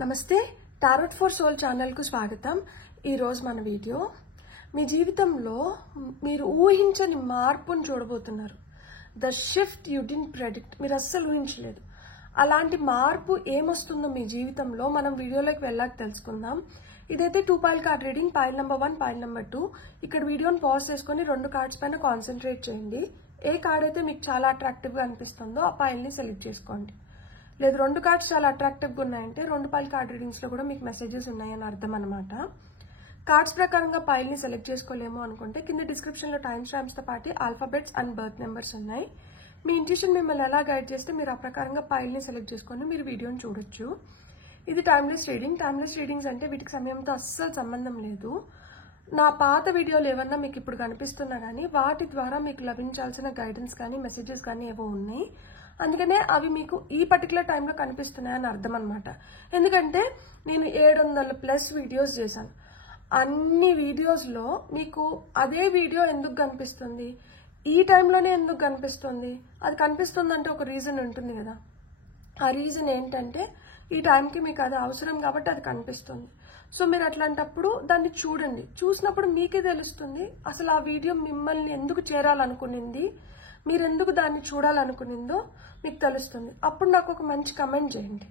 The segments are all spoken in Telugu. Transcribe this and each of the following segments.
నమస్తే టారోట్ ఫర్ సోల్ ఛానల్ కు స్వాగతం। ఈ రోజు మన వీడియో మీ జీవితంలో మీరు ఊహించని మార్పును చూడబోతున్నారు। The shift you didn't predict, మీరు అస్సలు ఊహించలేదు। అలాంటి మార్పు ఏమొస్తుందో మీ జీవితంలో మనం వీడియోలోకి వెళ్ళాక తెలుసుకుందాం। ఇదైతే 2 pile card reading, pile number 1 pile number 2। ఇక్కడ వీడియోని పాజ్ చేసుకొని 2 కార్డ్స్ పైన కాన్సన్ట్రేట్ చేయండి। ఏ కార్డ్ అయితే మీకు చాలా అట్రాక్టివ్ గా అనిపిస్తుందో ఆ పైల్ ని సెలెక్ట్ చేసుకోండి। లేదు 2 కార్డ్స్ చాలా అట్రాక్టివ్ గా ఉన్నాయంటే 2 పైల్ కార్డ్ రీడింగ్స్ లో కూడా మీకు మెసేజెస్ ఉన్నాయని అర్థం అన్నమాట। కార్డ్స్ ప్రకారంగా పైల్ ని సెలెక్ట్ చేసుకోలేమో అనుకుంటే కింద డిస్క్రిప్షన్ లో టైం స్టాంప్స్ తో పాటు ఆల్ఫాబెట్స్ అండ్ బర్త్ నెంబర్స్ ఉన్నాయి। మీ ఇంట్యూషన్ మిమ్మల్ని ఎలా గైడ్ చేస్తే మీరు ఆ ప్రకారంగా పైల్ ని సెలెక్ట్ చేసుకొని మీరు వీడియోని చూడొచ్చు। ఇది టైమ్లెస్ రీడింగ్। టైమ్లెస్ రీడింగ్స్ అంటే వీటికి సమయంతో అస్సలు సంబంధం లేదు। నా పాత వీడియోలు ఏమన్నా మీకు ఇప్పుడు కనిపిస్తున్నా కానీ వాటి ద్వారా మీకు లభించాల్సిన గైడెన్స్ కానీ మెసేజెస్ కానీ ఏవో ఉన్నాయి, అందుకనే అవి మీకు ఈ పర్టికులర్ టైంలో కనిపిస్తున్నాయని అర్థం అనమాట। ఎందుకంటే నేను 700+ వీడియోస్ చేశాను। అన్ని వీడియోస్లో మీకు అదే వీడియో ఎందుకు కనిపిస్తుంది, ఈ టైంలోనే ఎందుకు కనిపిస్తుంది, అది కనిపిస్తుందంటే ఒక రీజన్ ఉంటుంది కదా। ఆ రీజన్ ఏంటంటే ఈ టైంకి మీకు అది అవసరం కాబట్టి అది కనిపిస్తుంది। సో మీరు అట్లాంటప్పుడు దాన్ని చూడండి, చూసినప్పుడు మీకే తెలుస్తుంది అసలు ఆ వీడియో మిమ్మల్ని ఎందుకు చేరాలనుకునింది, మీరు ఎందుకు దాన్ని చూడాలనుకునిందో మీకు తెలుస్తుంది। అప్పుడు నాకు ఒక మంచి కమెంట్ చేయండి,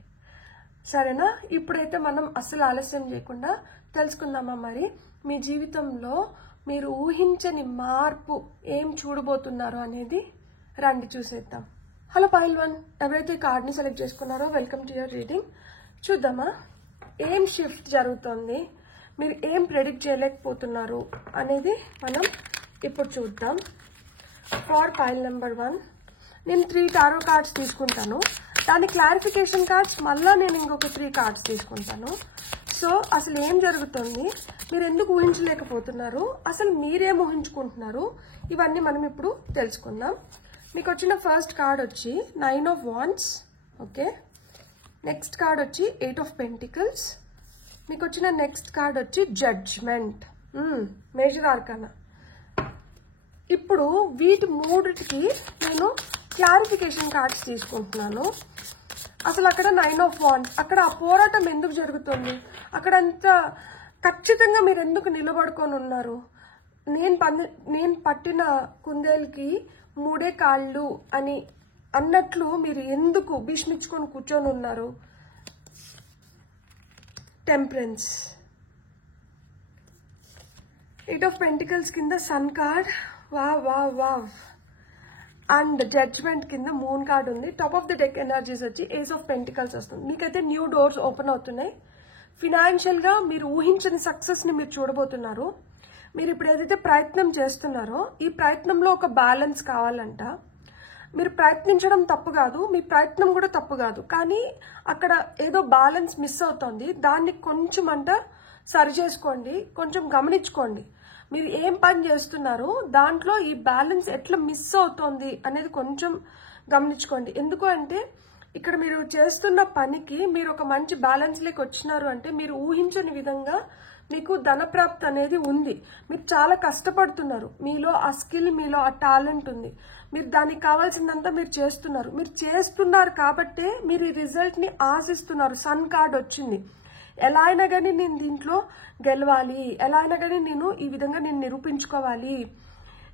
సరేనా? ఇప్పుడైతే మనం అసలు ఆలస్యం చేయకుండా తెలుసుకుందామా మరి మీ జీవితంలో మీరు ఊహించని మార్పు ఏం చూడబోతున్నారో అనేది రండి చూసేద్దాం। హలో పైల్ 1, ఎవరైతే ఈ కార్డ్ని సెలెక్ట్ చేసుకున్నారో వెల్కమ్ టు యువర్ రీడింగ్। చూద్దామా ఏం షిఫ్ట్ జరుగుతుంది, మీరు ఏం ప్రెడిక్ట్ చేయలేకపోతున్నారు అనేది మనం ఇప్పుడు చూద్దాం। ఫర్ పైల్ నెంబర్ 1 నేను 3 టారో కార్డ్స్ తీసుకుంటాను, దాని క్లారిఫికేషన్ కార్డ్స్ మళ్ళీ నేను ఇంకొక 3 కార్డ్స్ తీసుకుంటాను। సో అసలు ఏం జరుగుతుంది, మీరు ఎందుకు ఊహించలేకపోతున్నారు, అసలు మీరేం ఊహించుకుంటున్నారు, ఇవన్నీ మనం ఇప్పుడు తెలుసుకుందాం। మీకు వచ్చిన ఫస్ట్ కార్డ్ వచ్చి 9 of wands, okay. Next card వచ్చి 8 ఆఫ్ పెంటికల్స్, మీకు వచ్చిన నెక్స్ట్ కార్డ్ వచ్చి జడ్జ్మెంట్, మేజర్ ఆర్కానా। ఇప్పుడు వీటి మూడిటికి నేను క్లారిఫికేషన్ కార్డ్స్ తీసుకుంటున్నాను। అసలు అక్కడ 9 ఆఫ్ వాండ్స్, అక్కడ ఆ పోరాటం ఎందుకు జరుగుతుంది, అక్కడ అంత ఖచ్చితంగా మీరు ఎందుకు నిలబడుకొని ఉన్నారు, నేను పట్టిన కుందేలుకి 3 కాళ్ళు అని అన్నట్లు మీరు ఎందుకు భీష్మించుకొని కూర్చొని ఉన్నారు। టెంపరెన్స్, 8 ఆఫ్ పెంటికల్స్ కింద sun card, wow and judgement కింద మూన్ కార్డ్ ఉంది। Top of the deck energies వచ్చి ఏస్ ఆఫ్ పెంటికల్స్ వస్తుంది। మీకైతే న్యూ డోర్స్ ఓపెన్ అవుతున్నాయి, ఫినాన్షియల్ గా మీరు ఊహించని సక్సెస్ ని మీరు చూడబోతున్నారు। మీరు ఇప్పుడు ఏదైతే ప్రయత్నం చేస్తున్నారో ఈ ప్రయత్నంలో ఒక బ్యాలెన్స్ కావాలంట। మీరు ప్రయత్నించడం తప్పు కాదు, మీ ప్రయత్నం కూడా తప్పు కాదు, కానీ అక్కడ ఏదో బ్యాలెన్స్ మిస్ అవుతుంది, దాన్ని కొంచెం సరి చేసుకోండి, కొంచెం గమనించుకోండి। మీరు ఏం పని చేస్తున్నారు దాంట్లో ఈ బ్యాలెన్స్ ఎట్లా మిస్ అవుతోంది అనేది కొంచెం గమనించుకోండి। ఎందుకు అంటే ఇక్కడ మీరు చేస్తున్న పనికి మీరు ఒక మంచి బ్యాలెన్స్ లేక వచ్చినారు అంటే మీరు ఊహించని విధంగా మీకు ధనప్రాప్తి అనేది ఉంది, మీరు చాలా కష్టపడుతున్నారు, మీలో ఆ స్కిల్, మీలో ఆ టాలెంట్ ఉంది, మీరు దానికి కావాల్సిందంతా మీరు చేస్తున్నారు కాబట్టే మీరు ఈ రిజల్ట్ ని ఆశిస్తున్నారు। సన్ కార్డ్ వచ్చింది, ఎలా అయినా కానీ నేను దీంట్లో గెలవాలి, ఎలా అయినా కానీ నేను ఈ విధంగా నేను నిరూపించుకోవాలి,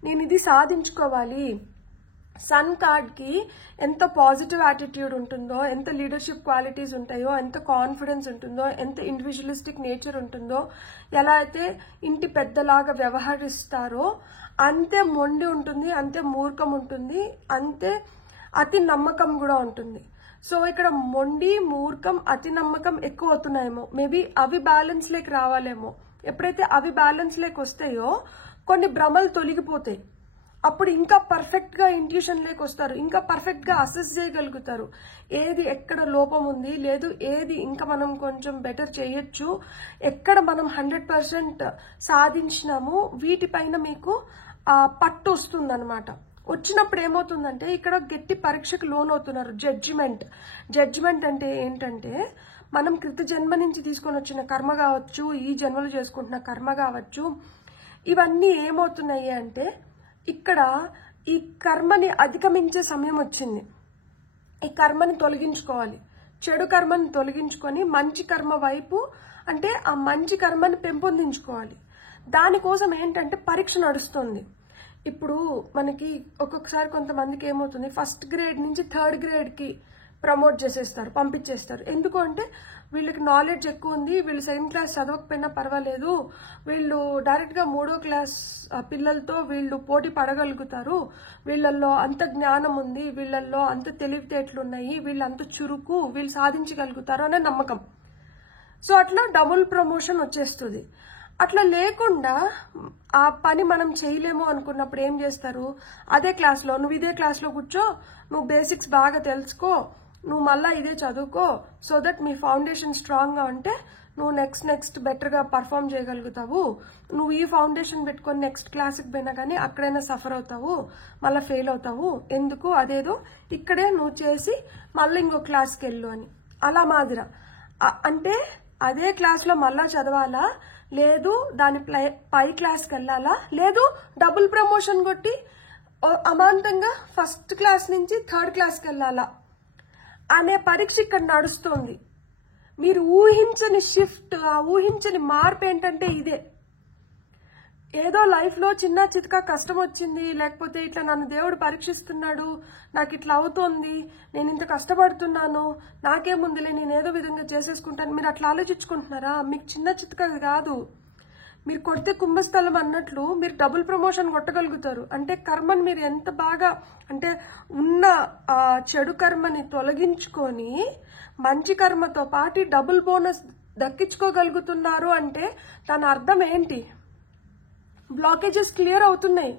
నేను ఇది సాధించుకోవాలి। సన్ కార్డ్ కి ఎంత పాజిటివ్ యాటిట్యూడ్ ఉంటుందో, ఎంత లీడర్షిప్ క్వాలిటీస్ ఉంటాయో, ఎంత కాన్ఫిడెన్స్ ఉంటుందో, ఎంత ఇండివిజువలిస్టిక్ నేచర్ ఉంటుందో, ఎలా అయితే ఇంటి పెద్దలాగా వ్యవహరిస్తారో అంతే మొండి ఉంటుంది, అంతే మూర్ఖం ఉంటుంది, అంతే అతి నమ్మకం కూడా ఉంటుంది। సో ఇక్కడ మొండి, మూర్ఖం, అతి నమ్మకం ఎక్కువ అవుతున్నాయేమో, మేబీ అవి బ్యాలెన్స్ లేక రావాలేమో। ఎప్పుడైతే అవి బ్యాలెన్స్ లేక వస్తాయో కొన్ని భ్రమలు తొలగిపోతాయి, అప్పుడు ఇంకా పర్ఫెక్ట్ గా ఇంట్యూషన్ లేక వస్తారు, ఇంకా పర్ఫెక్ట్ గా అసెస్ చేయగలుగుతారు, ఏది ఎక్కడ లోపం ఉంది, లేదు ఏది ఇంకా మనం కొంచెం బెటర్ చేయొచ్చు, ఎక్కడ మనం 100% సాధించినాము, వీటిపైన మీకు పట్టు వస్తుంది అనమాట। వచ్చినప్పుడు ఏమవుతుందంటే ఇక్కడ గట్టి పరీక్షకు లోనవుతున్నారు। జడ్జిమెంట్ అంటే ఏంటంటే మనం కృత జన్మ నుంచి తీసుకొని వచ్చిన కర్మ కావచ్చు, ఈ జన్మలు చేసుకుంటున్న కర్మ కావచ్చు, ఇవన్నీ ఏమవుతున్నాయి అంటే ఇక్కడ ఈ కర్మని అధిగమించే సమయం వచ్చింది, ఈ కర్మని తొలగించుకోవాలి, చెడు కర్మని తొలగించుకొని మంచి కర్మ వైపు, అంటే ఆ మంచి కర్మని పెంపొందించుకోవాలి. దానికోసం ఏంటంటే పరీక్ష నడుస్తుంది. ఇప్పుడు మనకి ఒక్కొక్కసారి కొంతమందికి ఏమవుతుంది, ఫస్ట్ గ్రేడ్ నుంచి థర్డ్ గ్రేడ్కి ప్రమోట్ చేసేస్తారు, పంపించేస్తారు. ఎందుకు అంటే వీళ్ళకి నాలెడ్జ్ ఎక్కువ ఉంది, వీళ్ళు సెకండ్ క్లాస్ చదవకపోయినా పర్వాలేదు, వీళ్ళు డైరెక్ట్గా 3వ క్లాస్ పిల్లలతో వీళ్ళు పోటీ పడగలుగుతారు, వీళ్ళల్లో అంత జ్ఞానం ఉంది, వీళ్ళల్లో అంత తెలివితేటలు ఉన్నాయి, వీళ్ళు అంత చురుకు, వీళ్ళు సాధించగలుగుతారు అనే నమ్మకం. సో అట్లా డబుల్ ప్రమోషన్ వచ్చేస్తుంది. అట్లా లేకుండా ఆ పని మనం చేయలేము అనుకున్నప్పుడు ఏం చేస్తారు, అదే క్లాస్లో నువ్వు ఇదే క్లాస్లో కూర్చో, నువ్వు బేసిక్స్ బాగా తెలుసుకో, నువ్వు మళ్ళీ ఇదే చదువుకో, సో దట్ మీ ఫౌండేషన్ స్ట్రాంగ్గా ఉంటే నువ్వు నెక్స్ట్ బెటర్గా పర్ఫామ్ చేయగలుగుతావు. నువ్వు ఈ ఫౌండేషన్ పెట్టుకొని నెక్స్ట్ క్లాస్కి పోయినా కానీ అక్కడైనా సఫర్ అవుతావు, మళ్ళీ ఫెయిల్ అవుతావు, ఎందుకు అదేదో ఇక్కడే నువ్వు చేసి మళ్ళీ ఇంకో క్లాస్కి వెళ్ళు అని. అలా మాదిరా అంటే అదే క్లాస్లో మళ్ళా చదవాలా, లేదు దాని పై క్లాస్కి వెళ్ళాలా, లేదు డబుల్ ప్రమోషన్ కొట్టి అమాంతంగా ఫస్ట్ క్లాస్ నుంచి థర్డ్ క్లాస్కి వెళ్ళాలా అనే పరీక్ష ఇక్కడ నడుస్తుంది. మీరు ఊహించని షిఫ్ట్, ఆ ఊహించని మార్పు ఏంటంటే ఇదే. ఏదో లైఫ్లో చిన్న చితకా కష్టం వచ్చింది, లేకపోతే ఇట్లా నన్ను దేవుడు పరీక్షిస్తున్నాడు, నాకు ఇట్లా అవుతోంది, నేను ఇంత కష్టపడుతున్నాను, నాకేముందిలే నేను ఏదో విధంగా చేసేసుకుంటాను, మీరు అట్లా ఆలోచించుకుంటున్నారా? మీకు చిన్న చితకా కాదు, మీరు కొడితే కుంభస్థలం అన్నట్లు మీరు డబుల్ ప్రమోషన్ కొట్టగలుగుతారు. అంటే కర్మని మీరు ఎంత బాగా, అంటే ఉన్న చెడు కర్మని తొలగించుకొని మంచి కర్మతో పాటు డబుల్ బోనస్ దక్కించుకోగలుగుతున్నారు అంటే దాని అర్థం ఏంటి? బ్లాకేజెస్ క్లియర్ అవుతున్నాయి.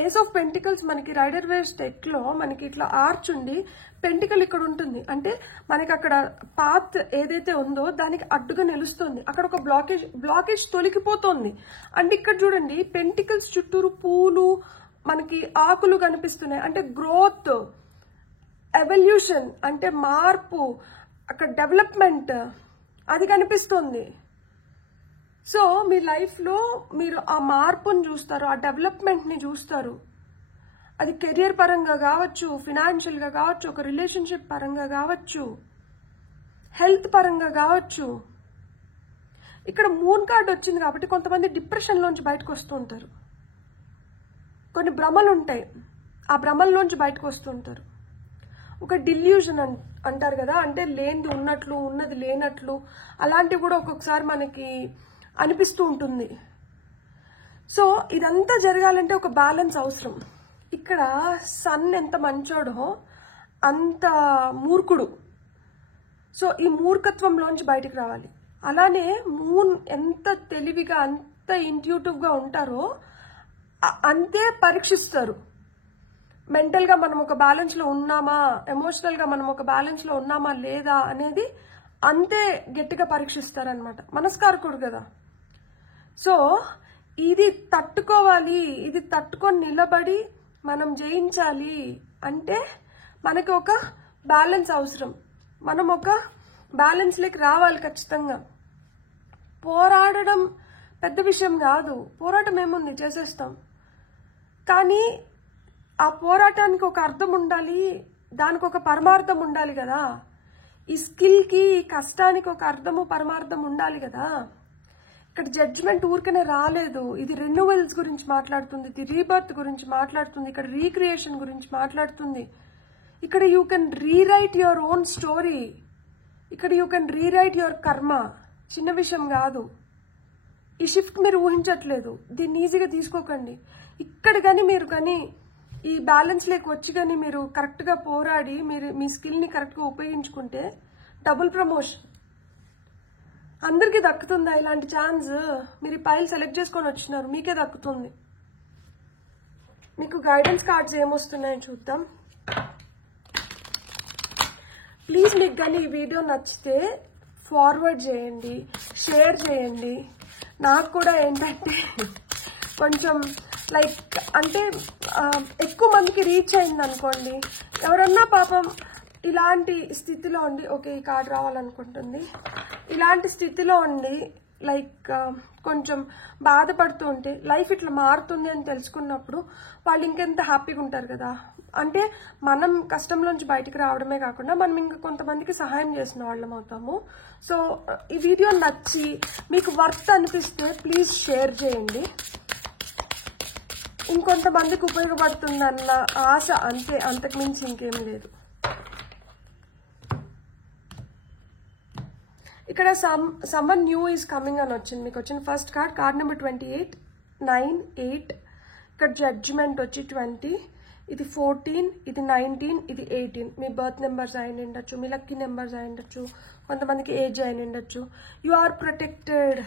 ఏస్ ఆఫ్ పెంటికల్స్ మనకి రైడర్ వేవ్ స్టెక్ లో మనకి ఇట్లా ఆర్చ్ ఉండి పెంటికల్ ఇక్కడ ఉంటుంది, అంటే మనకి అక్కడ పాత్ ఏదైతే ఉందో దానికి అడ్డుగా నిలుస్తుంది, అక్కడ ఒక బ్లాకేజ్ తొలగిపోతుంది. అంటే ఇక్కడ చూడండి పెంటికల్స్ చుట్టూరు పూలు మనకి ఆకులు కనిపిస్తున్నాయి, అంటే గ్రోత్, ఎవల్యూషన్, అంటే మార్పు, అక్కడ డెవలప్మెంట్ అది కనిపిస్తుంది. సో మీ లైఫ్లో మీరు ఆ మార్పుని చూస్తారు, ఆ డెవలప్మెంట్ని చూస్తారు. అది కెరియర్ పరంగా కావచ్చు, ఫినాన్షియల్గా కావచ్చు, ఒక రిలేషన్షిప్ పరంగా కావచ్చు, హెల్త్ పరంగా కావచ్చు. ఇక్కడ మూన్ కార్డ్ వచ్చింది కాబట్టి కొంతమంది డిప్రెషన్లోంచి బయటకు వస్తూ ఉంటారు, కొన్ని భ్రమలు ఉంటాయి, ఆ భ్రమల్లోంచి బయటకు వస్తూ ఉంటారు. ఒక డిల్యూజన్ అంటారు కదా, అంటే లేనిది ఉన్నట్లు, ఉన్నది లేనట్లు, అలాంటివి కూడా ఒక్కొక్కసారి మనకి అనిపిస్తూ ఉంటుంది. సో ఇదంతా జరగాలంటే ఒక బ్యాలెన్స్ అవసరం. ఇక్కడ సన్ ఎంత మంచోడో అంత మూర్ఖుడు. సో ఈ మూర్ఖత్వంలోంచి బయటకు రావాలి. అలానే మూన్ ఎంత తెలివిగా, అంత ఇంట్యూటివ్గా ఉంటారో అంతే పరీక్షిస్తారు. మెంటల్గా మనం ఒక బ్యాలెన్స్లో ఉన్నామా, ఎమోషనల్గా మనం ఒక బ్యాలెన్స్లో ఉన్నామా లేదా అనేది అంతే గట్టిగా పరీక్షిస్తారనమాట. మనస్కారకుడు కదా. సో ఇది తట్టుకోవాలి, ఇది తట్టుకొని నిలబడి మనం జయించాలి అంటే మనకి ఒక బ్యాలెన్స్ అవసరం. మనం ఒక బ్యాలెన్స్లోకి రావాలి ఖచ్చితంగా. పోరాడడం పెద్ద విషయం కాదు, పోరాటం ఏముంది చేసేస్తాం, కానీ ఆ పోరాటానికి ఒక అర్థం ఉండాలి, దానికి ఒక పరమార్థం ఉండాలి కదా. ఈ స్కిల్కి, ఈ కష్టానికి ఒక అర్థము పరమార్థం ఉండాలి కదా. ఇక్కడ జడ్జ్మెంట్ ఊరికనే రాలేదు, ఇది రెన్యువల్స్ గురించి మాట్లాడుతుంది, ఇది రీబర్త్ గురించి మాట్లాడుతుంది, ఇక్కడ రీక్రియేషన్ గురించి మాట్లాడుతుంది. ఇక్కడ you can rewrite your own story, ఇక్కడ యూ కెన్ రీరైట్ యువర్ కర్మ. చిన్న విషయం కాదు. ఈ షిఫ్ట్ మీరు ఊహించట్లేదు, దీన్ని ఈజీగా తీసుకోకండి. ఇక్కడ కానీ మీరు కానీ ఈ బ్యాలెన్స్లోకి వచ్చి కానీ మీరు కరెక్ట్గా పోరాడి మీరు మీ స్కిల్ని కరెక్ట్గా ఉపయోగించుకుంటే డబుల్ ప్రమోషన్ అందరికీ దక్కుతుందా? ఇలాంటి ఛాన్స్ మీరు ఈ పైల్ సెలెక్ట్ చేసుకొని వచ్చినారు, మీకే దక్కుతుంది. మీకు గైడెన్స్ కార్డ్స్ ఏమొస్తున్నాయో చూద్దాం. ప్లీజ్ మీకు కానీ ఈ వీడియో నచ్చితే ఫార్వర్డ్ చేయండి, షేర్ చేయండి. నాకు కూడా ఏంటంటే కొంచెం లైక్ అంటే ఎక్కువ మందికి రీచ్ అయింది అనుకోండి. ఎవరన్నా పాపం ఇలాంటి స్థితిలో ఉండి, ఓకే ఈ కార్డు రావాలనుకుంటుంది, ఇలాంటి స్థితిలో ఉండి లైక్ కొంచెం బాధపడుతూ ఉంటే లైఫ్ ఇట్లా మారుతుంది అని తెలుసుకున్నప్పుడు వాళ్ళు ఇంకెంత హ్యాపీగా ఉంటారు కదా. అంటే మనం కష్టంలోంచి బయటకు రావడమే కాకుండా మనం ఇంకా కొంతమందికి సహాయం చేసిన వాళ్ళం అవుతాము. సో ఈ వీడియో నచ్చి మీకు వర్త్ అనిపిస్తే ప్లీజ్ షేర్ చేయండి. ఇంకొంతమందికి ఉపయోగపడుతుందన్న ఆశ అంతే, అంతకుమించి ఇంకేం లేదు. ఇక్కడ సమ్మన్ న్యూ ఈజ్ కమింగ్ అని వచ్చింది. మీకు వచ్చిన ఫస్ట్ కార్డ్ నెంబర్ 28, 9, 8. ఇక్కడ జడ్జిమెంట్ వచ్చి 20, ఇది 14, ఇది 19, ఇది 18. మీ బర్త్ నెంబర్స్ అయిన ఉండొచ్చు, మీ లక్కీ నెంబర్స్ అయిన ఉండొచ్చు, కొంతమందికి ఏజ్ అయిన ఉండొచ్చు. You are protected.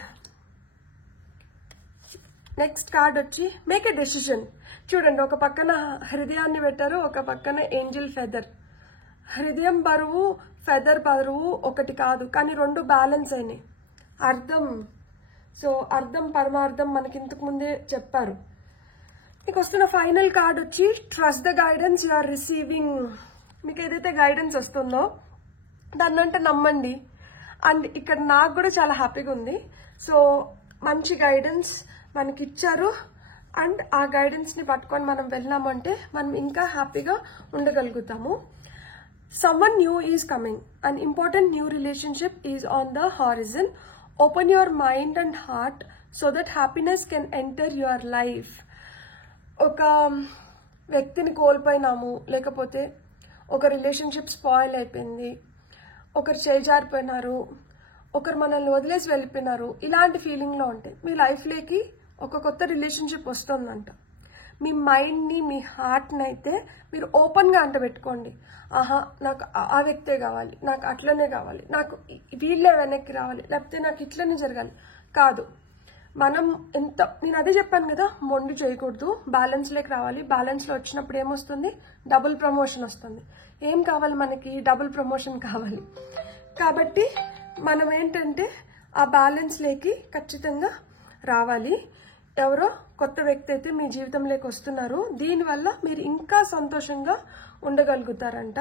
Next card వచ్చి మేక్ ఎ డెసిషన్. చూడండి, ఒక పక్కన హృదయాన్ని పెట్టారు, ఒక పక్కన ఏంజిల్ ఫెదర్. హృదయం బరువు, ఫెదర్ బరువు ఒకటి కాదు, కానీ రెండు బ్యాలెన్స్ అయినాయి. అర్థం, సో అర్థం పరమార్థం మనకి ఇంతకు ముందే చెప్పారు. మీకు వస్తున్న ఫైనల్ కార్డ్ వచ్చి trust the guidance you are receiving. మీకు ఏదైతే గైడెన్స్ వస్తుందో దాన్నంటే నమ్మండి. అండ్ ఇక్కడ నాకు కూడా చాలా హ్యాపీగా ఉంది. సో మంచి గైడెన్స్ మనకి ఇచ్చారు, అండ్ ఆ గైడెన్స్ ని పట్టుకొని మనం వెళ్ళామంటే మనం ఇంకా హ్యాపీగా ఉండగలుగుతాము. Someone new is coming. An important new relationship is on the horizon. Open your mind and heart so that happiness can enter your life. ఒక వ్యక్తిని కోల్పోయినాము, లేకపోతే ఒక రిలేషన్షిప్ స్పాయిల్ అయిపోయింది, ఒకరు చేజారిపోయినారు, ఒకరు మనల్ని వదిలేసి వెళ్ళిపోయినారు, ఇలాంటి ఫీలింగ్లో ఉంటే మీ లైఫ్లోకి ఒక కొత్త రిలేషన్షిప్ వస్తుందంట. మీ మైండ్ని, మీ హార్ట్ని అయితే మీరు ఓపెన్గా అంట పెట్టుకోండి. ఆహా, నాకు ఆ వ్యక్తే కావాలి, నాకు అట్లనే కావాలి, నాకు వీళ్ళే వెనక్కి రావాలి, లేకపోతే నాకు ఇట్లనే జరగాలి కాదు. మనం నేను అదే చెప్పాను కదా, మొండి చేయకూడదు, బ్యాలెన్స్లోకి రావాలి. బ్యాలెన్స్లో వచ్చినప్పుడు ఏమొస్తుంది? డబుల్ ప్రమోషన్ వస్తుంది. ఏం కావాలి మనకి? డబుల్ ప్రమోషన్ కావాలి. కాబట్టి మనం ఏంటంటే ఆ బ్యాలెన్స్లోకి ఖచ్చితంగా రావాలి. ఎవరో కొత్త వ్యక్తి అయితే మీ జీవితంలోకి వస్తున్నారు. దీనివల్ల మీరు ఇంకా సంతోషంగా ఉండగలుగుతారంట.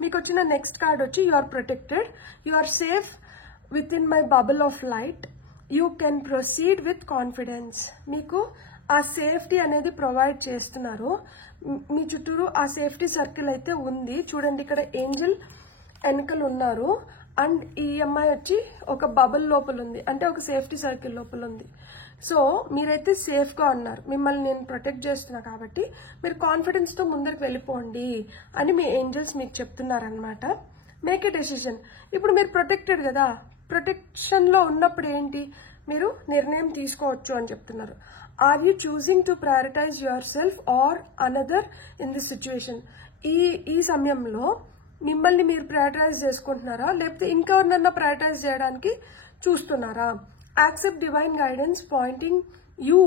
మీకు వచ్చిన నెక్స్ట్ కార్డ్ వచ్చి you are protected, you are safe with in my bubble of light, you can proceed with confidence. మీకు ఆ సేఫ్టీ అనేది ప్రొవైడ్ చేస్తున్నారు. మీ చుట్టూరు ఆ సేఫ్టీ సర్కిల్ అయితే ఉంది. చూడండి, ఇక్కడ ఏంజిల్ వెనకలు ఉన్నారు, అండ్ ఈ అమ్మాయి వచ్చి ఒక బబుల్ లోపల ఉంది, అంటే ఒక సేఫ్టీ సర్కిల్ లోపల ఉంది. సో మీరైతే సేఫ్గా ఉన్నారు, మిమ్మల్ని నేను ప్రొటెక్ట్ చేస్తున్నా కాబట్టి మీరు కాన్ఫిడెన్స్తో ముందరికి వెళ్ళిపోండి అని మీ ఏంజల్స్ మీకు చెప్తున్నారనమాట. Make a decision. ఇప్పుడు మీరు ప్రొటెక్టెడ్ కదా, ప్రొటెక్షన్లో ఉన్నప్పుడు ఏంటి, మీరు నిర్ణయం తీసుకోవచ్చు అని చెప్తున్నారు. Are you choosing to prioritise your self or another in this situation? ఈ సమయంలో మిమ్మల్ని మీరు ప్రయారిటైజ్ చేసుకుంటున్నారా, లేకపోతే ఇంకెవరినన్నా ప్రయారిటైజ్ చేయడానికి చూస్తున్నారా? Accept divine guidance pointing you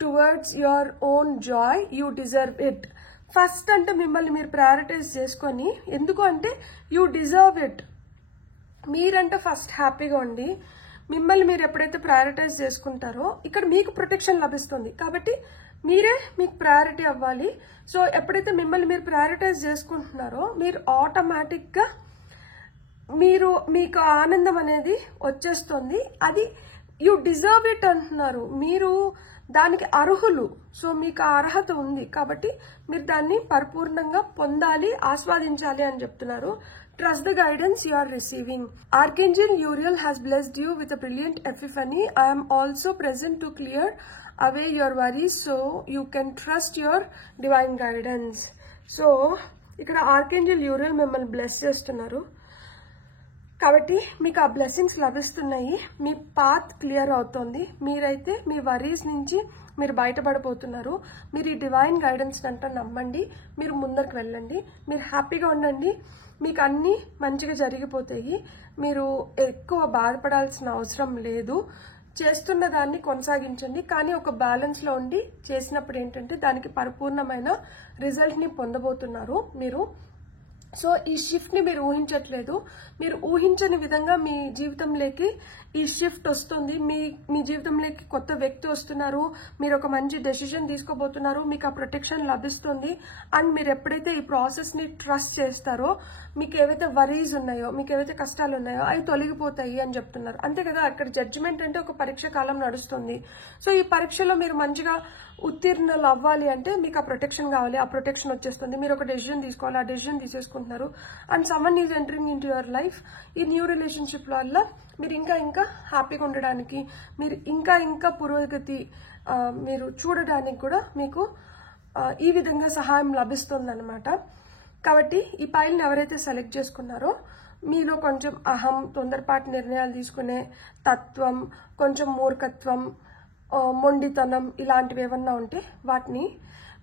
towards your own joy, you deserve it. First అంటే మిమ్మల్ని మీరు ప్రయారిటైజ్ చేసుకొని, ఎందుకు అంటే యూ డిజర్వ్ ఇట్. మీరంటే ఫస్ట్ హ్యాపీగా ఉండి మిమ్మల్ని మీరు ఎప్పుడైతే ప్రయారిటైజ్ చేసుకుంటారో ఇక్కడ మీకు ప్రొటెక్షన్ లభిస్తుంది. కాబట్టి మీరే మీకు ప్రయారిటీ అవ్వాలి. సో ఎప్పుడైతే మిమ్మల్ని మీరు ప్రయారిటైజ్ చేసుకుంటున్నారో మీరు ఆటోమేటిక్గా మీకు ఆనందం అనేది వచ్చేస్తుంది. అది యు డిజర్వ్ ఇట్ అంటున్నారు, మీరు దానికి అర్హులు. సో మీకు ఆ అర్హత ఉంది కాబట్టి మీరు దాన్ని పరిపూర్ణంగా పొందాలి, ఆస్వాదించాలి అని చెప్తున్నారు. Trust the guidance you are receiving. Archangel Uriel has blessed you with a brilliant epiphany. I am also present to clear away your worries so you can trust your divine guidance. So ఇక్కడ ఆర్కేంజల్ యూరియల్ మిమ్మల్ని బ్లెస్ చేస్తున్నారు కాబట్టి మీకు ఆ బ్లెస్సింగ్స్ లభిస్తున్నాయి. మీ పాత్ క్లియర్ అవుతోంది. మీరైతే మీ వరీస్ నుంచి మీరు బయటపడిపోతున్నారు. మీరు ఈ డివైన్ గైడెన్స్ అంతా నమ్మండి, మీరు ముందరికి వెళ్ళండి, మీరు హ్యాపీగా ఉండండి, మీకు అన్నీ మంచిగా జరిగిపోతాయి. మీరు ఎక్కువ బాధపడాల్సిన అవసరం లేదు. చేస్తున్న దాన్ని కొనసాగించండి, కానీ ఒక బ్యాలెన్స్లో ఉండి చేసినప్పుడు ఏంటంటే దానికి పరిపూర్ణమైన రిజల్ట్ని పొందబోతున్నారు మీరు. సో ఈ షిఫ్ట్ని మీరు ఊహించట్లేదు, మీరు ఊహించని విధంగా మీ జీవితంలోకి ఈ షిఫ్ట్ వస్తుంది, మీ జీవితంలోకి కొత్త వ్యక్తి వస్తున్నారు, మీరు ఒక మంచి డెసిషన్ తీసుకోబోతున్నారు, మీకు ఆ ప్రొటెక్షన్ లభిస్తుంది. అండ్ మీరు ఎప్పుడైతే ఈ ప్రాసెస్ ని ట్రస్ట్ చేస్తారో మీకు ఏవైతే వరీస్ ఉన్నాయో, మీకు ఏవైతే కష్టాలు ఉన్నాయో అవి తొలగిపోతాయి అని చెప్తున్నారు. అంతే కదా, అక్కడ జడ్జిమెంట్ అంటే ఒక పరీక్ష కాలం నడుస్తుంది. సో ఈ పరీక్షలో మీరు మంచిగా ఉత్తీర్ణులు అవ్వాలి అంటే మీకు ఆ ప్రొటెక్షన్ కావాలి. ఆ ప్రొటెక్షన్ వచ్చేస్తుంది, మీరు ఒక డెసిషన్ తీసుకోవాలి, ఆ డెసిషన్ తీసేసుకుంటున్నారు. And someone is entering into your life. ఈ న్యూ రిలేషన్షిప్ వల్ల మీరు ఇంకా హ్యాపీగా ఉండడానికి, మీరు ఇంకా పురోగతి మీరు చూడడానికి కూడా మీకు ఈ విధంగా సహాయం లభిస్తుంది అనమాట. కాబట్టి ఈ పైల్ని ఎవరైతే సెలెక్ట్ చేసుకున్నారో మీలో కొంచెం అహం, తొందరపాటు నిర్ణయాలు తీసుకునే తత్వం, కొంచెం మూర్ఖత్వం, మొండితనం ఇలాంటివి ఏమన్నా ఉంటే వాటిని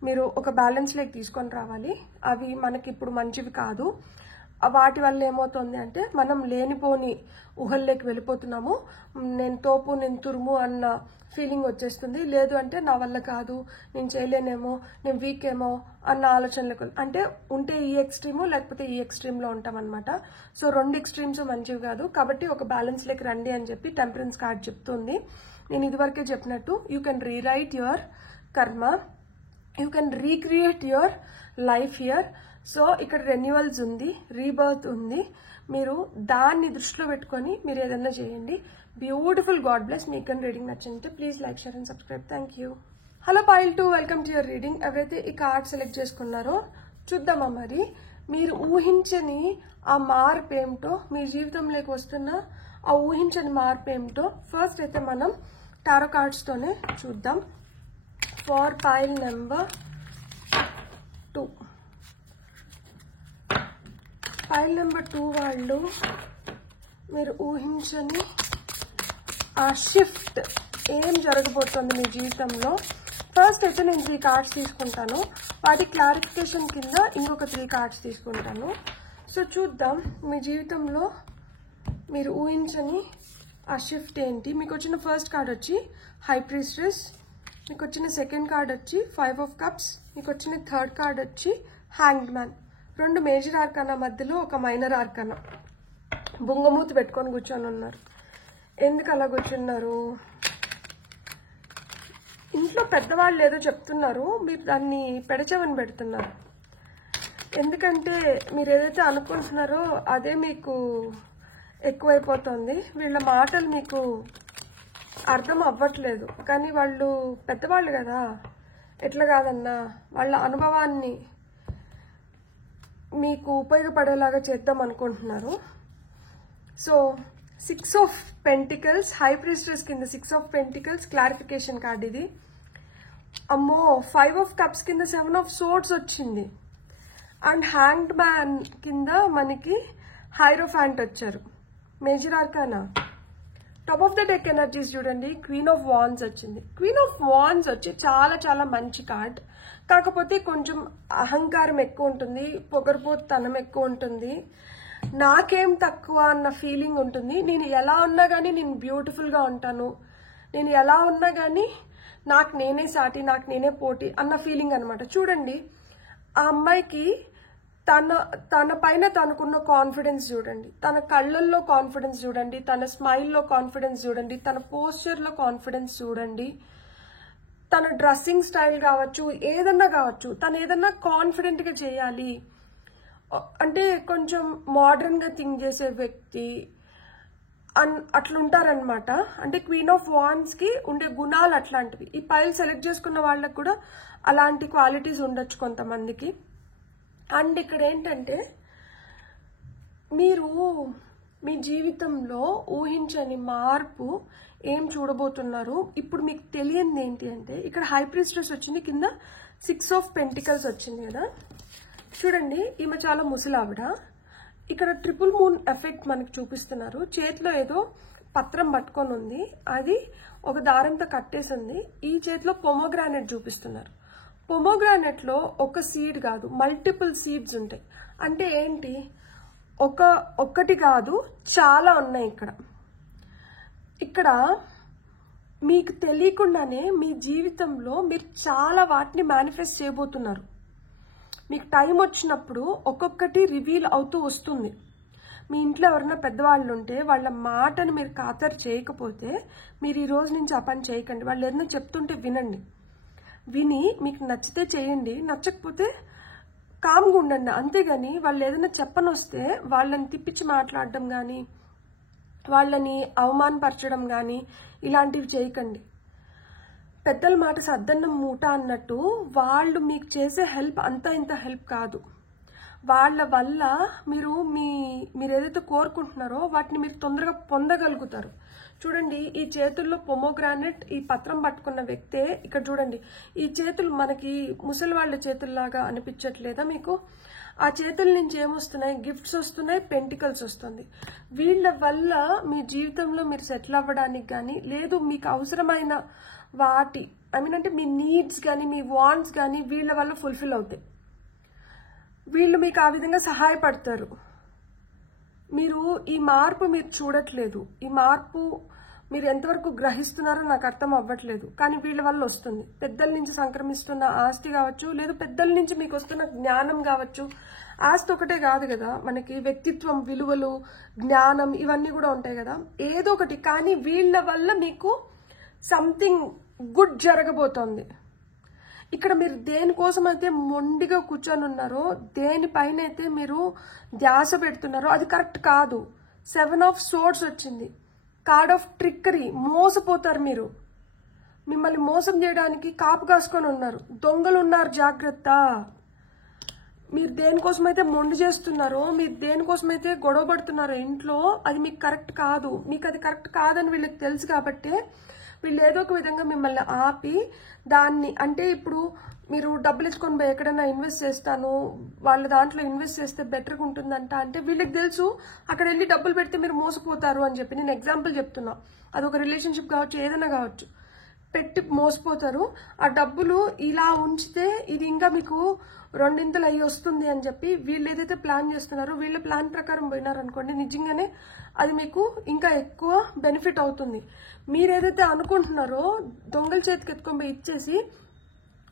మీరు ఒక బ్యాలెన్స్ లేకి తీసుకొని రావాలి. అవి మనకి ఇప్పుడు మంచివి కాదు. వాటి వల్ల ఏమవుతుంది అంటే మనం లేనిపోని ఊహల్లోకి వెళ్ళిపోతున్నాము. నేను తోపు, నేను తురుము అన్న ఫీలింగ్ వచ్చేస్తుంది. లేదు అంటే నా వల్ల కాదు, నేను చేయలేనేమో, నేను వీక్ ఏమో అన్న ఆలోచనలకు అంటే ఉంటే ఈ ఎక్స్ట్రీము లేకపోతే ఈ ఎక్స్ట్రీమ్లో ఉంటాం అనమాట. సో రెండు ఎక్స్ట్రీమ్స్ మంచివి కాదు. కాబట్టి ఒక బ్యాలెన్స్ లేకి రండి అని చెప్పి టెంపరెన్స్ కార్డ్ చెప్తుంది. నేను ఇదివరకే చెప్పినట్టు you can rewrite your karma, you can recreate your life here. So ఇక్కడ రెన్యువల్స్ ఉంది, రీబర్త్ ఉంది. మీరు దాన్ని దృష్టిలో పెట్టుకొని మీరు ఏదైనా చేయండి. బ్యూటిఫుల్. God bless. మీకు కానీ రీడింగ్ నచ్చింటే please like, share and subscribe. Thank you. Hello pile 2, welcome to your reading. ఎవరైతే ఈ కార్డ్ సెలెక్ట్ చేసుకున్నారో చూద్దామా మరి మీరు ఊహించని ఆ మార్పు ఏమిటో, మీ జీవితంలోకి వస్తున్న ఆ ఊహించని మార్పు ఏమిటో ఫస్ట్ అయితే మనం టారో కార్డ్స్తోనే చూద్దాం. For pile number 2, pile number 2 వాళ్ళు మీరు ఊహించని ఆ షిఫ్ట్ ఏం జరగబోతుంది మీ జీవితంలో. ఫస్ట్ అయితే నేను 3 కార్డ్స్ తీసుకుంటాను, వాటి క్లారిఫికేషన్ కింద ఇంకొక 3 కార్డ్స్ తీసుకుంటాను. సో చూద్దాం మీ జీవితంలో మీరు ఊహించని ఆ షిఫ్ట్ ఏంటి. మీకు వచ్చిన ఫస్ట్ కార్డ్ వచ్చి హై ప్రీస్ట్రెస్, మీకు వచ్చిన సెకండ్ కార్డ్ వచ్చి 5 ఆఫ్ కప్స్, మీకు వచ్చిన థర్డ్ కార్డ్ వచ్చి హ్యాంగ్డ్ మ్యాన్. 2 మేజర్ ఆర్కానా మధ్యలో ఒక మైనర్ ఆర్కానా. బొంగమూతి పెట్టుకొని కూర్చొని ఉన్నారు. ఎందుకు అలా కూర్చున్నారు? ఇంట్లో పెద్దవాళ్ళు ఏదో చెప్తున్నారు, మీరు దాన్ని పెడచెవని పెడుతున్నారు. ఎందుకంటే మీరు ఏదైతే అనుకుంటున్నారో అదే మీకు ఎక్కువైపోతుంది. వీళ్ళ మాటలు మీకు అర్థం అవ్వట్లేదు, కానీ వాళ్ళు పెద్దవాళ్ళు కదా, ఎట్లా కాదన్నా వాళ్ళ అనుభవాన్ని మీకు ఉపయోగపడేలాగా చేద్దాం అనుకుంటున్నారు. సో 6 ఆఫ్ పెంటికల్స్, హై ప్రీస్ట్రెస్ కింద 6 ఆఫ్ పెంటికల్స్ క్లారిఫికేషన్ కార్డ్ ఇది. అమ్మో, 5 ఆఫ్ కప్స్ కింద 7 ఆఫ్ సోర్డ్స్ వచ్చింది. అండ్ హ్యాంగ్డ్ మ్యాన్ కింద మనకి హైరోఫాంట్ వచ్చారు. Major arcana. Top of the deck energies చూడండి, క్వీన్ ఆఫ్ వాండ్స్ వచ్చింది. క్వీన్ ఆఫ్ వాండ్స్ వచ్చి చాలా చాలా మంచి కార్డ్, కాకపోతే కొంచెం అహంకారం ఎక్కువ ఉంటుంది, పొగరుపోతనం ఎక్కువ ఉంటుంది, నాకేం తక్కువ అన్న ఫీలింగ్ ఉంటుంది. నేను ఎలా ఉన్నా కానీ నేను బ్యూటిఫుల్గా ఉంటాను, నేను ఎలా ఉన్నా కానీ నాకు నేనే సాటి, నాకు నేనే పోటీ అన్న ఫీలింగ్ అనమాట. చూడండి ఆ అమ్మాయికి తన పైన తనకున్న కాన్ఫిడెన్స్ చూడండి, తన కళ్ళల్లో కాన్ఫిడెన్స్ చూడండి, తన స్మైల్లో కాన్ఫిడెన్స్ చూడండి, తన పోస్చర్లో కాన్ఫిడెన్స్ చూడండి, తన డ్రెస్సింగ్ స్టైల్ కావచ్చు, ఏదన్నా కావచ్చు, తను ఏదన్నా కాన్ఫిడెంట్గా చేయాలి అంటే కొంచెం మోడర్న్గా థింక్ చేసే వ్యక్తి అట్లుంటారనమాట. అంటే క్వీన్ ఆఫ్ వాండ్స్కి ఉండే గుణాలు అట్లాంటివి. ఈ పైల్ సెలెక్ట్ చేసుకున్న వాళ్ళకు కూడా అలాంటి క్వాలిటీస్ ఉండొచ్చు కొంతమందికి. అండ్ ఇక్కడ ఏంటంటే మీరు మీ జీవితంలో ఊహించని మార్పు ఏం చూడబోతున్నారు. ఇప్పుడు మీకు తెలియంది ఏంటి అంటే ఇక్కడ హై ప్రీస్ట్రెస్ వచ్చింది, కింద 6 ఆఫ్ పెంటికల్స్ వచ్చింది కదా. చూడండి ఈమె చాలా ముసలావిడ. ఇక్కడ ట్రిపుల్ మూన్ ఎఫెక్ట్ మనకి చూపిస్తున్నారు. చేతిలో ఏదో పత్రం పట్టుకొని ఉంది, అది ఒక దారంతో కట్టేసింది. ఈ చేతిలో పొమోగ్రానెట్ చూపిస్తున్నారు. పొమోగ్రానెట్లో ఒక సీడ్ కాదు, మల్టిపుల్ సీడ్స్ ఉంటాయి. అంటే ఏంటి, ఒక్కటి కాదు చాలా ఉన్నాయి. ఇక్కడ మీకు తెలియకుండానే మీ జీవితంలో మీరు చాలా వాటిని మేనిఫెస్ట్ చేయబోతున్నారు. మీకు టైం వచ్చినప్పుడు ఒక్కొక్కటి రివీల్ అవుతూ వస్తుంది. మీ ఇంట్లో ఎవరైనా పెద్దవాళ్ళు ఉంటే వాళ్ళ మాటని మీరు ఖాతరు చేయకపోతే మీరు ఈ రోజు నుంచి ఆ పని చేయకండి. వాళ్ళు ఏదైనా చెప్తుంటే వినండి. విని మీకు నచ్చితే చేయండి, నచ్చకపోతే కామ్గా ఉండండి. అంతేగాని వాళ్ళు ఏదైనా చెప్పనొస్తే వాళ్ళని తిప్పించి మాట్లాడడం కానీ, వాళ్ళని అవమానపరచడం కానీ ఇలాంటివి చేయకండి. పెద్దల మాట సద్దన్నం మూట అన్నట్టు వాళ్ళు మీకు చేసే హెల్ప్ అంతా ఇంత హెల్ప్ కాదు. వాళ్ళ వల్ల మీరు ఏదైతే కోరుకుంటున్నారో వాటిని మీరు తొందరగా పొందగలుగుతారు. చూడండి, ఈ చేతుల్లో పొమోగ్రానెట్, ఈ పత్రం పట్టుకున్న వ్యక్తే ఇక్కడ చూడండి. ఈ చేతులు మనకి ముసలి వాళ్ళ చేతుల్లాగా అనిపించట్లేదా మీకు? ఆ చేతుల నుంచి ఏమొస్తున్నాయి? గిఫ్ట్స్ వస్తున్నాయి, పెంటికల్స్ వస్తుంది. వీళ్ళ వల్ల మీ జీవితంలో మీరు సెటిల్ అవ్వడానికి కానీ, లేదు మీకు అవసరమైన వాటి అంటే మీ నీడ్స్ కానీ మీ వాంట్స్ కానీ వీళ్ళ వల్ల ఫుల్ఫిల్ అవుతాయి. వీళ్ళు మీకు ఆ విధంగా సహాయపడతారు. ఈ మార్పు మీరు చూడట్లేదు. ఈ మార్పు మీరు ఎంతవరకు గ్రహిస్తున్నారో నాకు అర్థం అవ్వట్లేదు. కానీ వీళ్ళ వల్ల వస్తుంది. పెద్దల నుంచి సంక్రమిస్తున్న ఆస్తి కావచ్చు, లేదు పెద్దల నుంచి మీకు వస్తున్న జ్ఞానం కావచ్చు. ఆస్తి ఒకటే కాదు కదా, మనకి వ్యక్తిత్వం, విలువలు, జ్ఞానం ఇవన్నీ కూడా ఉంటాయి కదా, ఏదో ఒకటి. కానీ వీళ్ళ వల్ల మీకు సంథింగ్ గుడ్ జరగబోతోంది. ఇక్కడ మీరు దేనికోసం అయితే మొండిగా కూర్చొని ఉన్నారో, దేనిపైన అయితే మీరు ధ్యాస పెడుతున్నారో అది కరెక్ట్ కాదు. 7 of Swords వచ్చింది, కార్డ్ ఆఫ్ ట్రిక్కరీ. మోసపోతారు మీరు. మిమ్మల్ని మోసం చేయడానికి కాపు కాసుకొని ఉన్నారు, దొంగలు ఉన్నారు, జాగ్రత్త. మీరు దేనికోసమైతే మొండి చేస్తున్నారో, మీరు దేనికోసమైతే గొడవ పడుతున్నారో ఇంట్లో, అది మీకు కరెక్ట్ కాదు. మీకు అది కరెక్ట్ కాదని వీళ్ళకి తెలుసు కాబట్టి వీళ్ళు ఏదో ఒక విధంగా మిమ్మల్ని ఆపి దాన్ని, అంటే ఇప్పుడు మీరు డబ్బులు ఇచ్చుకొని పోయి ఎక్కడైనా ఇన్వెస్ట్ చేస్తాను, వాళ్ళ దాంట్లో ఇన్వెస్ట్ చేస్తే బెటర్గా ఉంటుందంట అంటే వీళ్ళకి తెలుసు అక్కడ వెళ్ళి డబ్బులు పెడితే మీరు మోసపోతారు అని చెప్పి. నేను ఎగ్జాంపుల్ చెప్తున్నా. అదొక రిలేషన్షిప్ కావచ్చు, ఏదైనా కావచ్చు. పెట్టి మోసపోతారు. ఆ డబ్బులు ఇలా ఉంచితే ఇది ఇంకా మీకు 2 అయ్యి వస్తుంది అని చెప్పి వీళ్ళు ఏదైతే ప్లాన్ చేస్తున్నారో వీళ్ళ ప్లాన్ ప్రకారం పోయినారనుకోండి, నిజంగానే అది మీకు ఇంకా ఎక్కువ బెనిఫిట్ అవుతుంది. మీరు ఏదైతే అనుకుంటున్నారో దొంగల చేతికి ఎత్తుకొని పోయి ఇచ్చేసి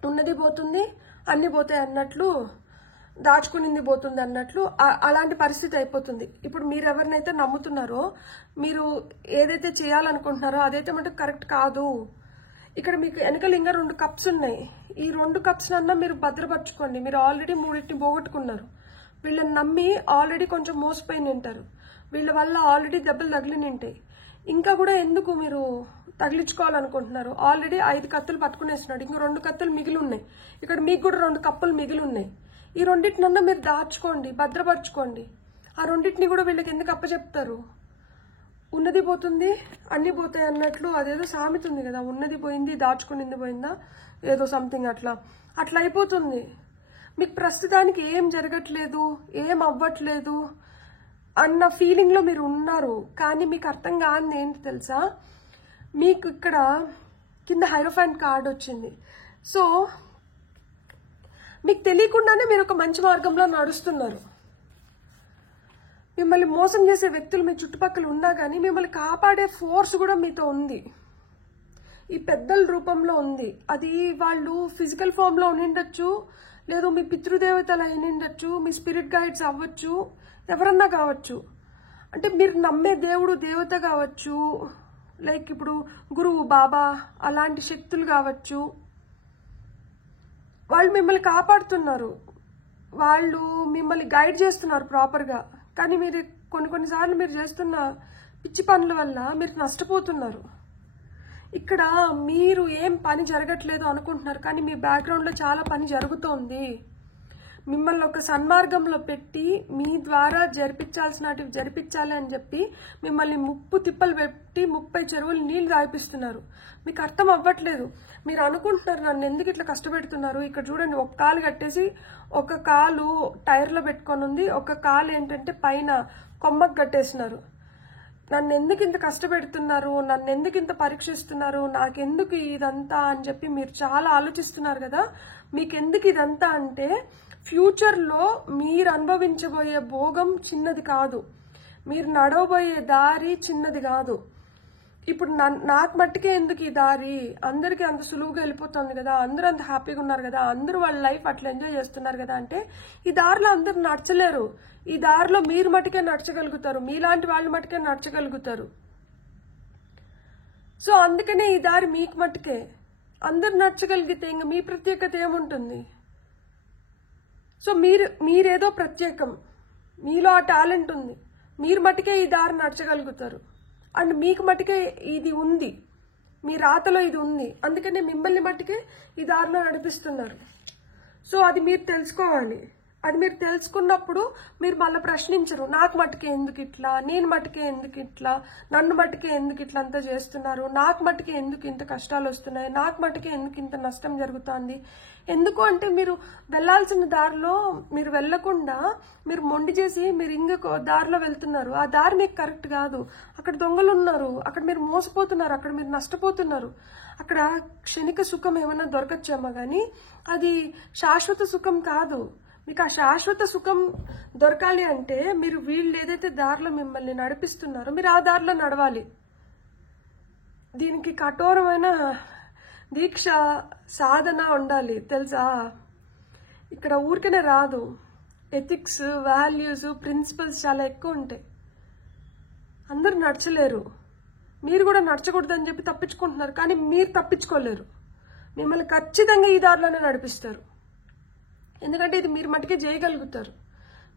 ఉన్నది పోతుంది, అన్ని పోతాయి అన్నట్లు, దాచుకునింది పోతుంది అన్నట్లు అలాంటి పరిస్థితి అయిపోతుంది. ఇప్పుడు మీరు ఎవరినైతే నమ్ముతున్నారో, మీరు ఏదైతే చేయాలనుకుంటున్నారో అదైతే మటుకు కరెక్ట్ కాదు. ఇక్కడ మీకు వెనకలు ఇంకా 2 కప్స్ ఉన్నాయి. ఈ 2 కప్స్ నన్నా మీరు భద్రపరచుకోండి. మీరు ఆల్రెడీ 3 పోగొట్టుకున్నారు. వీళ్ళని నమ్మి ఆల్రెడీ కొంచెం మోసపోయి ఉంటారు. వీళ్ళ వల్ల ఆల్రెడీ దెబ్బలు తగిలి ఉంటాయి. ఇంకా కూడా ఎందుకు మీరు తగిలించుకోవాలనుకుంటున్నారు? ఆల్రెడీ 5 కత్తులు పట్టుకునేస్తున్నాడు, ఇంకో 2 కత్తులు మిగిలి ఉన్నాయి. ఇక్కడ మీకు కూడా 2 కప్పులు మిగిలి ఉన్నాయి. ఈ 2 మీరు దాచుకోండి, భద్రపరచుకోండి. ఆ 2 కూడా వీళ్ళకి ఎందుకు అప్పచెప్తారు? ఉన్నది పోతుంది, అన్ని పోతాయి అన్నట్లు అదేదో సామెత ఉంది కదా, ఉన్నది పోయింది దాచుకునింది పోయిందా, ఏదో సంథింగ్ అట్లా అయిపోతుంది. మీకు ప్రస్తుతానికి ఏం జరగట్లేదు, ఏం అవ్వట్లేదు అన్న ఫీలింగ్ లో మీరు ఉన్నారు. కానీ మీకు అర్థం కాని ఏంటి తెలుసా, మీకు ఇక్కడ కింద హైరోఫాంట్ కార్డ్ వచ్చింది. సో మీకు తెలియకుండానే మీరు ఒక మంచి మార్గంలో నడుస్తున్నారు. మిమ్మల్ని మోసం చేసే వ్యక్తులు మీ చుట్టుపక్కల ఉన్నా కానీ మిమ్మల్ని కాపాడే ఫోర్స్ కూడా మీతో ఉంది. ఈ పెద్దల రూపంలో ఉంది. అది వాళ్ళు ఫిజికల్ ఫామ్ లో ఉండిండొచ్చు, లేదు మీ పితృదేవతలు అయినిండొచ్చు, మీ స్పిరిట్ గైడ్స్ అవ్వచ్చు, ఎవరన్నా కావచ్చు. అంటే మీరు నమ్మే దేవుడు దేవత కావచ్చు, లైక్ ఇప్పుడు గురువు, బాబా అలాంటి శక్తులు కావచ్చు. వాళ్ళు మిమ్మల్ని కాపాడుతున్నారు, వాళ్ళు మిమ్మల్ని గైడ్ చేస్తున్నారు ప్రాపర్గా. కానీ మీరు కొన్నిసార్లు మీరు చేస్తున్న పిచ్చి పనుల వల్ల మీరు నష్టపోతున్నారు. ఇక్కడ మీరు ఏం పని జరగట్లేదు అనుకుంటున్నారు, కానీ మీ బ్యాక్గ్రౌండ్లో చాలా పని జరుగుతోంది. మిమ్మల్ని ఒక సన్మార్గంలో పెట్టి మీ ద్వారా జరిపించాలి అని చెప్పి మిమ్మల్ని 30 తిప్పలు పెట్టి 30 చెరువులు నీళ్లు రాయిపిస్తున్నారు. మీకు అర్థం అవ్వట్లేదు. మీరు అనుకుంటున్నారు నన్ను ఎందుకు ఇట్లా కష్టపెడుతున్నారు. ఇక్కడ చూడండి, ఒక కాలు కట్టేసి ఒక కాలు టైర్లో పెట్టుకొని ఉంది, ఒక కాలు ఏంటంటే పైన కొమ్మకు కట్టేసినారు. నన్ను ఎందుకు ఇంత కష్టపెడుతున్నారు, నన్ను ఎందుకు ఇంత పరీక్షిస్తున్నారు, నాకెందుకు ఇదంతా అని చెప్పి మీరు చాలా ఆలోచిస్తున్నారు కదా. మీకెందుకు ఇదంతా అంటే ఫ్యూచర్లో మీరు అనుభవించబోయే భోగం చిన్నది కాదు, మీరు నడవబోయే దారి చిన్నది కాదు. ఇప్పుడు నాకు మట్టుకే ఎందుకు ఈ దారి, అందరికీ అంత సులువుగా వెళ్ళిపోతుంది కదా, అందరూ అంత హ్యాపీగా ఉన్నారు కదా, అందరూ వాళ్ళ లైఫ్ అట్లా ఎంజాయ్ చేస్తున్నారు కదా అంటే ఈ దారిలో అందరూ నడచలేరు. ఈ దారిలో మీరు మటుకే నడచగలుగుతారు, మీలాంటి వాళ్ళు మటుకే నడచగలుగుతారు. సో అందుకనే ఈ దారి మీకు మటుకే. అందరు నడచగలిగితే ఇంక మీ ప్రత్యేకత ఏముంటుంది? సో మీరేదో ప్రత్యేకం, మీలో ఆ టాలెంట్ ఉంది, మీరు మటుకే ఈ దారి నడచగలుగుతారు. అండ్ మీకు మటుకే ఇది ఉంది, మీ రాతలో ఇది ఉంది, అందుకనే మిమ్మల్ని మట్టుకే ఈ దారిలో నడిపిస్తున్నారు. సో అది మీరు తెలుసుకోవాలి. అది మీరు తెలుసుకున్నప్పుడు మీరు మళ్ళీ ప్రశ్నించరు, నాకు మట్టుకే ఎందుకు ఇట్లా, నేను మట్టుకే ఎందుకు ఇట్లా, నన్ను మట్టుకే ఎందుకు ఇట్లా అంతా చేస్తున్నారు, నాకు మట్టుకే ఎందుకు ఇంత కష్టాలు వస్తున్నాయి, నాకు మట్టుకే ఎందుకు ఇంత నష్టం జరుగుతుంది. ఎందుకు అంటే మీరు వెళ్లాల్సిన దారిలో మీరు వెళ్లకుండా మీరు మొండి చేసి మీరు ఇంకొక దారిలో వెళ్తున్నారు. ఆ దారి మీకు కరెక్ట్ కాదు. అక్కడ దొంగలు ఉన్నారు, అక్కడ మీరు మోసపోతున్నారు, అక్కడ మీరు నష్టపోతున్నారు. అక్కడ క్షణిక సుఖం ఏమైనా దొరకచ్చేమో కానీ అది శాశ్వత సుఖం కాదు. మీకు ఆ శాశ్వత సుఖం దొరకాలి అంటే మీరు వీళ్ళు ఏదైతే దారిలో మిమ్మల్ని నడిపిస్తున్నారో మీరు ఆ దారిలో నడవాలి. దీనికి కఠోరమైన దీక్ష, సాధన ఉండాలి తెలుసా. ఇక్కడ ఊరికనే రాదు. ఎథిక్స్, వాల్యూస్, ప్రిన్సిపల్స్ చాలా ఎక్కువ ఉంటాయి. అందరూ నడచలేరు. మీరు కూడా నడచకూడదని చెప్పి తప్పించుకుంటున్నారు, కానీ మీరు తప్పించుకోలేరు. మిమ్మల్ని ఖచ్చితంగా ఈ దారిలోనే నడిపిస్తారు. ఎందుకంటే ఇది మీరు మటుకే చేయగలుగుతారు,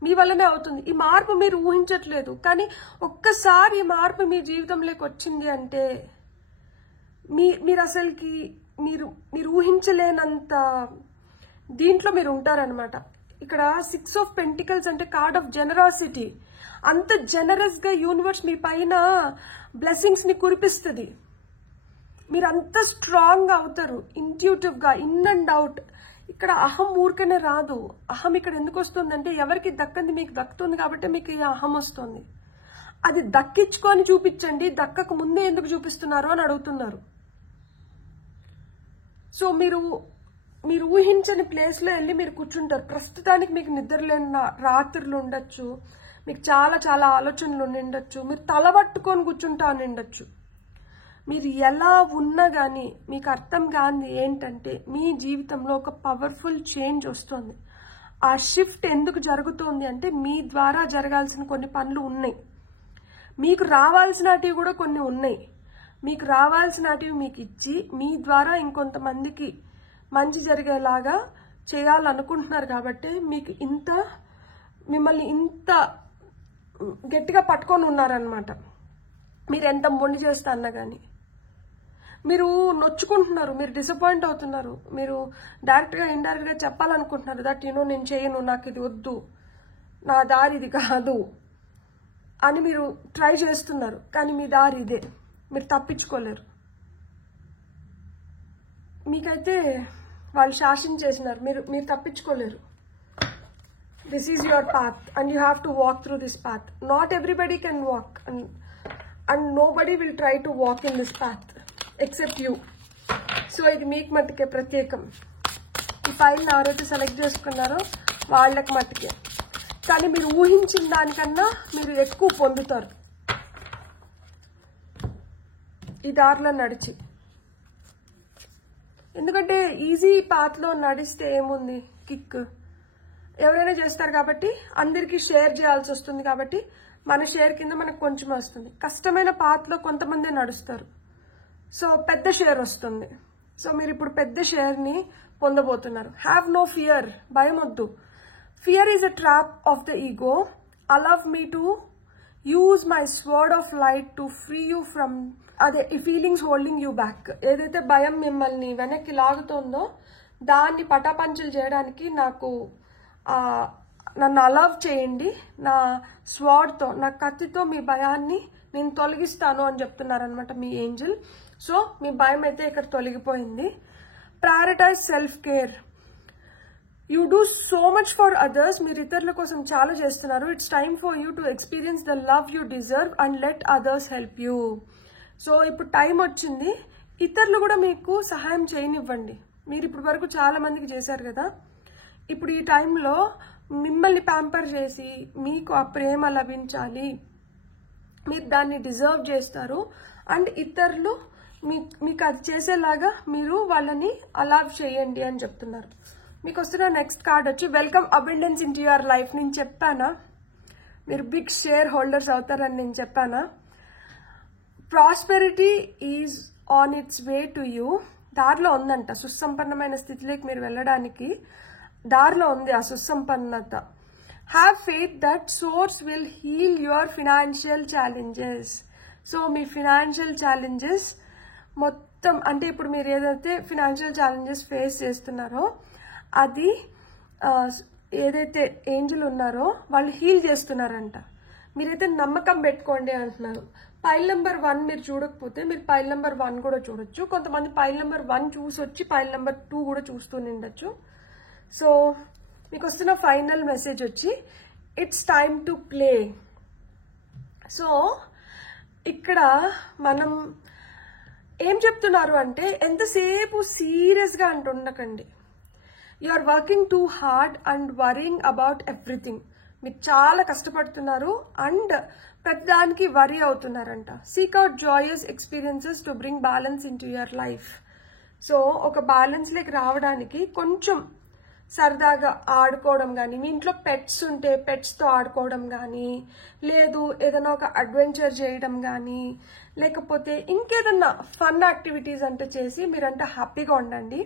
మీ వల్లనే అవుతుంది. ఈ మార్పు మీరు ఊహించట్లేదు, కానీ ఒక్కసారి ఈ మార్పు మీ జీవితంలోకి వచ్చింది అంటే మీరు అసలుకి మీరు ఊహించలేనంత దీంట్లో మీరు ఉంటారనమాట. ఇక్కడ 6 of Pentacles అంటే కార్డ్ ఆఫ్ జెనరాసిటీ. అంత జెనరస్ గా యూనివర్స్ మీ పైన బ్లెస్సింగ్స్ ని కురిపిస్తుంది. మీరు అంత స్ట్రాంగ్ గా అవుతారు, ఇంట్యూటివ్ గా, ఇన్ అండ్ అవుట్. ఇక్కడ అహం ఊరికనే రాదు. అహం ఇక్కడ ఎందుకు వస్తుందంటే ఎవరికి దక్కంది మీకు దక్కుతుంది కాబట్టి మీకు ఈ అహం వస్తుంది. అది దక్కించుకొని చూపించండి, దక్కక ముందే ఎందుకు చూపిస్తున్నారు అని అడుగుతున్నారు. సో మీరు ఊహించని ప్లేస్ లో వెళ్ళి మీరు కూర్చుంటారు. ప్రస్తుతానికి మీకు నిద్రలేని రాత్రులు ఉండొచ్చు, మీకు చాలా చాలా ఆలోచనలు ఉండొచ్చు, మీరు తలబట్టుకొని కూర్చుంటా ఉండొచ్చు. మీరు ఎలా ఉన్నా కానీ మీకు అర్థం కాని ఏంటంటే మీ జీవితంలో ఒక పవర్ఫుల్ చేంజ్ వస్తుంది. ఆ షిఫ్ట్ ఎందుకు జరుగుతోంది అంటే మీ ద్వారా జరగాల్సిన కొన్ని పనులు ఉన్నాయి, మీకు రావాల్సినటివి కూడా కొన్ని ఉన్నాయి. మీకు రావాల్సినటివి మీకు ఇచ్చి మీ ద్వారా ఇంకొంతమందికి మంచి జరిగేలాగా చేయాలనుకుంటున్నారు కాబట్టి మీకు మిమ్మల్ని ఇంత గట్టిగా పట్టుకొని ఉన్నారనమాట. మీరు ఎంత మొండి చేస్తా అన్నా కానీ మీరు నొచ్చుకుంటున్నారు, మీరు డిసప్పాయింట్ అవుతున్నారు, మీరు డైరెక్ట్ గా ఇండైరెక్ట్ గా చెప్పాలనుకుంటున్నారు దట్ నేను చేయను, నాకు ఇది వద్దు, నా దారి ఇది కాదు అని మీరు ట్రై చేస్తున్నారు. కానీ మీ దారి ఇదే, మీరు తప్పించుకోలేరు. మీకైతే వాళ్ళు శాసించేసినారు, మీరు తప్పించుకోలేరు. This is your path and you have to walk through this path. Not everybody can walk and nobody will try to walk in this path except you. So ఇది మీకు మట్టుకే ప్రత్యేకం. ఈ ఫైల్ ఎవరైతే సెలెక్ట్ చేసుకున్నారో వాళ్ళకి మట్టుకే. కానీ మీరు ఊహించిన దానికన్నా మీరు ఎక్కువ పొందుతారు ఈ దారిలో నడిచి. ఎందుకంటే ఈజీ పాత్లో నడిస్తే ఏముంది, కిక్ ఎవరైనా చేస్తారు కాబట్టి అందరికీ షేర్ చేయాల్సి వస్తుంది కాబట్టి మన షేర్ కింద మనకు కొంచెం వస్తుంది. కష్టమైన పాత్లో కొంతమంది నడుస్తారు, సో పెద్ద షేర్ వస్తుంది. సో మీరు ఇప్పుడు పెద్ద షేర్ ని పొందబోతున్నారు. హ్యావ్ నో ఫియర్, భయం వద్దు. Fear is a trap of the ego. Allow me to use my sword of light to free you from అదే ఈ ఫీలింగ్స్ హోల్డింగ్ యూ బ్యాక్. ఏదైతే భయం మిమ్మల్ని వెనక్కి లాగుతుందో దాన్ని పటాపంచలు చేయడానికి నన్ను అలవ్ చేయండి. నా స్వర్డ్తో, నా కత్తితో మీ భయాన్ని నేను తొలగిస్తాను అని చెప్తున్నారనమాట మీ ఏంజల్. సో మీ భయం అయితే ఇక్కడ తొలగిపోయింది. Prioritise self care. You do so much for others. మీరు ఇతరుల కోసం చాలా చేస్తున్నారు. It's time for you to experience the love you deserve and let others help you. So ఇప్పుడు టైం వచ్చింది, ఇతరులు కూడా మీకు సహాయం చేయనివ్వండి. మీరు ఇప్పటి వరకు చాలా మందికి చేశారు కదా, ఇప్పుడు ఈ టైంలో మిమ్మల్ని ప్యాంపర్ చేసి మీకు ఆ ప్రేమ లభించాలి, మీరు దాన్ని డిజర్వ్ చేస్తారు అండ్ ఇతరులు మీకు అది చేసేలాగా మీరు వాళ్ళని అలౌ చేయండి అని చెప్తున్నారు. మీకు వస్తున్న నెక్స్ట్ కార్డ్ వచ్చి welcome abundance into your life. నేను చెప్పానా మీరు బిగ్ షేర్ హోల్డర్స్ అవుతారని నేను చెప్పానా? Prosperity is on its way to you. దారిలో ఉందంట, సుసంపన్నమైన స్థితిలోకి మీరు వెళ్ళడానికి దారిలో ఉంది ఆ సుసంపన్నత. Have faith that source will heal your financial challenges. So మీ ఫినాన్షియల్ ఛాలెంజెస్ మొత్తం అంటే ఇప్పుడు మీరు ఏదైతే ఫినాన్షియల్ ఛాలెంజెస్ ఫేస్ చేస్తున్నారో అది ఏదైతే ఏంజల్ ఉన్నారో వాళ్ళు హీల్ చేస్తున్నారంట. మీరైతే నమ్మకం పెట్టుకోండి అంటున్నారు. పైల్ నెంబర్ 1 మీరు చూడకపోతే మీరు పైల్ నెంబర్ 1 కూడా చూడొచ్చు. కొంతమంది పైల్ నెంబర్ 1 చూసి వచ్చి పైల్ నెంబర్ 2 కూడా చూస్తూ ఉండొచ్చు. సో మీకు వస్తున్న ఫైనల్ మెసేజ్ వచ్చి it's time to play. So ఇక్కడ మనం ఏం చెప్తున్నారు అంటే ఎంతసేపు సీరియస్గా అంటుండకండి. You are working too hard and worrying about everything. మీరు చాలా కష్టపడుతున్నారు అండ్ ప్రతిదానికి వరీ అవుతున్నారంట. Seek out joyous experiences to bring balance into your life. So ఒక బ్యాలెన్స్లోకి రావడానికి కొంచెం సరదాగా ఆడుకోవడం కానీ, మీ ఇంట్లో పెట్స్ ఉంటే పెట్స్తో ఆడుకోవడం కానీ, లేదు ఏదైనా ఒక అడ్వెంచర్ చేయడం కానీ, లేకపోతే ఇంకేదన్నా ఫన్ యాక్టివిటీస్ అంటే చేసి మీరంటే హ్యాపీగా ఉండండి.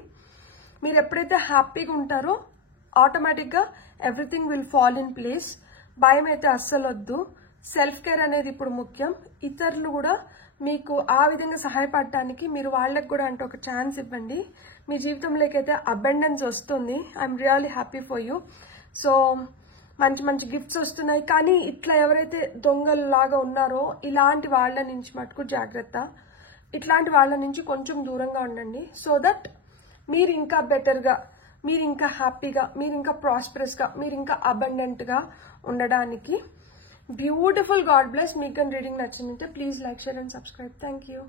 మీరు ఎప్పుడైతే హ్యాపీగా ఉంటారో ఆటోమేటిక్గా everything will fall in place. భయం అయితే అస్సలు వద్దు. సెల్ఫ్ కేర్ అనేది ఇప్పుడు ముఖ్యం. ఇతరులు కూడా మీకు ఆ విధంగా సహాయపడటానికి మీరు వాళ్ళకి కూడా అంటే ఒక ఛాన్స్ ఇవ్వండి. మీ జీవితంలోకి అయితే అబెండెన్స్ వస్తుంది. I'm really happy for you. So మంచి మంచి గిఫ్ట్స్ వస్తున్నాయి. కానీ ఇట్లా ఎవరైతే దొంగల్లాగా ఉన్నారో ఇలాంటి వాళ్ళ నుంచి మటుకు జాగ్రత్త. ఇట్లాంటి వాళ్ళ నుంచి కొంచెం దూరంగా ఉండండి. సో దట్ మీరు ఇంకా బెటర్గా, మీరు ఇంకా హ్యాపీగా, మీరు ఇంకా ప్రాస్పరస్గా, మీరు ఇంకా అబండెంట్గా ఉండడానికి. బ్యూటిఫుల్. God bless. మీకు రీడింగ్ నచ్చిందంటే please like, share and subscribe. Thank you.